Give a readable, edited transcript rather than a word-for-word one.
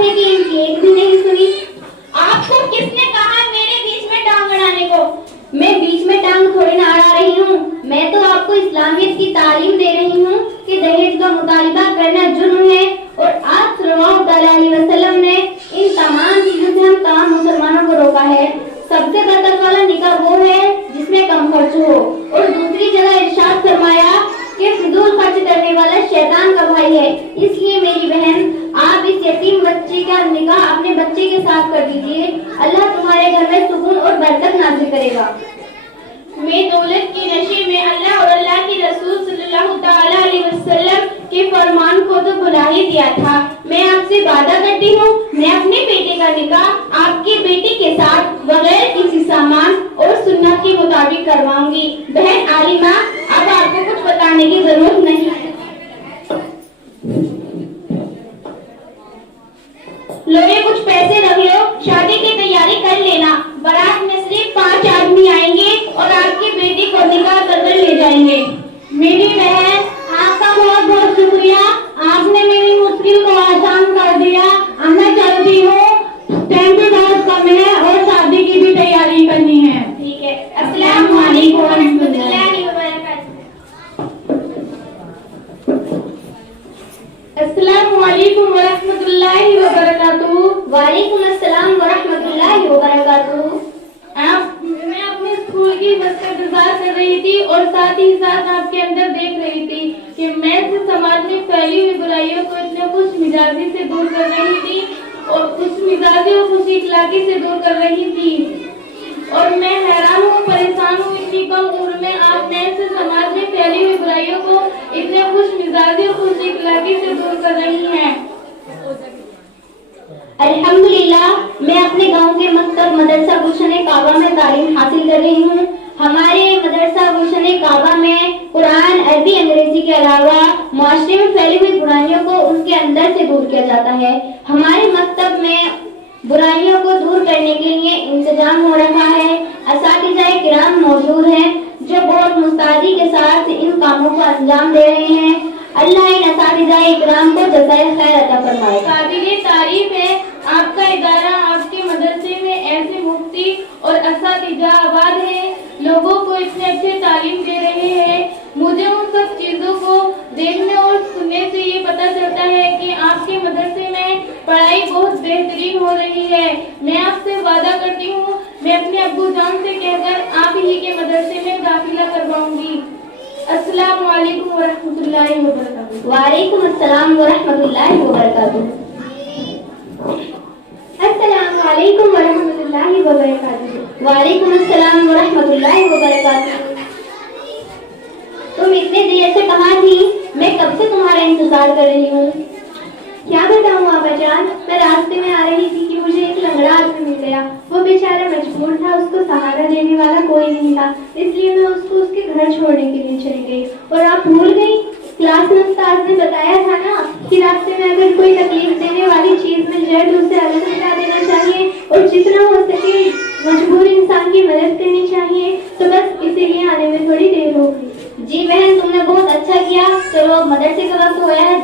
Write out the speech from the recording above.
है कि इनकी एक भी नहीं सुनी। आपको किसने कहा मेरे बीच में टांग अड़ाने को? मैं बीच में टांग थोड़ी ना अड़ा रही हूँ, मैं तो आपको इस्लामियत की तालीम दे रही हूँ कि दहेज का मुतालिबा करना जुर्म है और आप सल्लल्लाहु अलैहि वसल्लम ने इन तमाम चीजों से हम तमाम मुसलमानों को रोका है। सबसे बरकत वाला निकाह वो है जिसमें कम खर्च हो, और दूसरी जगह इरशाद फरमाया कि फिजूल खर्च करने वाला शैतान का भाई है। इसलिए मेरी बहन, आप इस यतीम बच्चे का निकाह अपने बच्चे के साथ कर दीजिए। अल्लाह तुम्हारे घर में सुकून और बरकत नाज़िल करेगा। मैं दौलत के नशे में अल्लाह और अल्लाह के रसूल सल्लल्लाहु ताला अलैहि वसल्लम के फरमान को तो भुला ही दिया था। मैं आपसे वादा करती हूँ, मैं अपने बेटे का निकाह आपके बेटे के साथ बगैर किसी सामान और सुन्नत के मुताबिक करवाऊंगी। बहन आलिमा, अब आपको कुछ बताने की जरूरत नहीं है। लो ये कुछ पैसे रख लो, शादी की तैयारी कर लेना। बारात में सिर्फ 5 आदमी आएंगे और आपके बेटे को निकाह कर ले जाएंगे। मेरी बहन, आपका बहुत बहुत शुक्रिया, आपने मेरी मुश्किल को आसान कर दिया। अब मैं चलती हूँ, टाइम भी बहुत कम है और शादी की भी तैयारी करनी है। ठीक है, अस्सलाम वालेकुम रहमतुल्लाहि व बरकातहू। अस्सलाम वालेकुम व रहमतुल्लाहि व बरकातहू। वालेकुम अस्सलाम व रहमतुल्लाहि व बरकातहू। मैं अपने स्कूल की बस का इंतजार कर रही थी और साथ ही साथ आपके अंदर देख रही थी कि मैं समाज में फैली हुई बुराइयों को इतने खुश मिजाजी से दूर कर रही थी और खुश मिजाजी और खुश इखलाकी से दूर कर रही थी। और मैं हैरान हूँ, परेशान हूँ, इतनी कम उम्र में आप नए समाज में फैली हुई बुराइयों को इतने खुश मिजाजी और खुश इखलाकी से दूर कर रही हैं। अल्हम्दुलिल्लाह, मैं अपने गांव के मकतब मदरसा गुलशन काबा में तालीम हासिल कर रही हूँ। हमारे मदरसा गुलशन काबा में कुरान, अरबी, अंग्रेजी के अलावा माशरे में फैली हुई बुराइयों को उनके अंदर से दूर किया जाता है। हमारे मकतब में बुराइयों को दूर करने के लिए इंतजाम हो रखा है। असातिज़ाए किराम मौजूद हैं जो बहुत मुस्तैदी के साथ इन कामों को अंजाम दे रहे हैं। अल्लाह इन असातिज़ाए किराम को जज़ाए खैर अता फरमाए। काबिले तारीफ है आपका इदारा, आपके मदरसे में ऐसे मुफ्ती और असातिज़ा आबाद हैं, लोगों को इतने अच्छे तालीम दे रहे हैं। मुझे उन सब चीजों को देखने और सुनने से ये पता चलता है कि आपके मदरसे में पढ़ाई बहुत बेहतरीन हो रही है। मैं आपसे वादा करती हूँ, मैं अपने अब्बू जान से कहकर आप ही के मदरसे में दाखिला करवाऊंगी। अस्सलाम वालेकुम व रहमतुल्लाहि व बरकातहू। वालेकुम अस्सलाम व रहमतुल्लाहि व बरकातहू। अस्सलाम वालेकुम व रहमतुल्लाहि व बरकातहू। वालेकुम अस्सलाम व रहमतुल्लाहि व बरकातहू। तुम इतने देर से कहाँ थी? मैं कब से तुम्हारा इंतजार कर रही हूँ। क्या बताऊँ आबा जान, मैं रास्ते में आ रही थी कि मुझे एक लंगड़ा आदमी मिल गया। वो बेचारा मजबूर था, उसको सहारा देने वाला कोई नहीं था, इसलिए मैं उसको उसके घर छोड़ने के लिए चली गई। और आप भूल गई, क्लास में उस्ताद ने बताया था ना कि रास्ते में अगर कोई तकलीफ देने वाली चीज मिल जाए तो उसे अलग हटा देना चाहिए और जितना हो सके मजबूर इंसान की मदद करनी चाहिए। तो बस इसीलिए आने में थोड़ी देर हो गई। जी बहन, तुमने बहुत अच्छा किया। चलो मदरसे का वक्त हो गया है,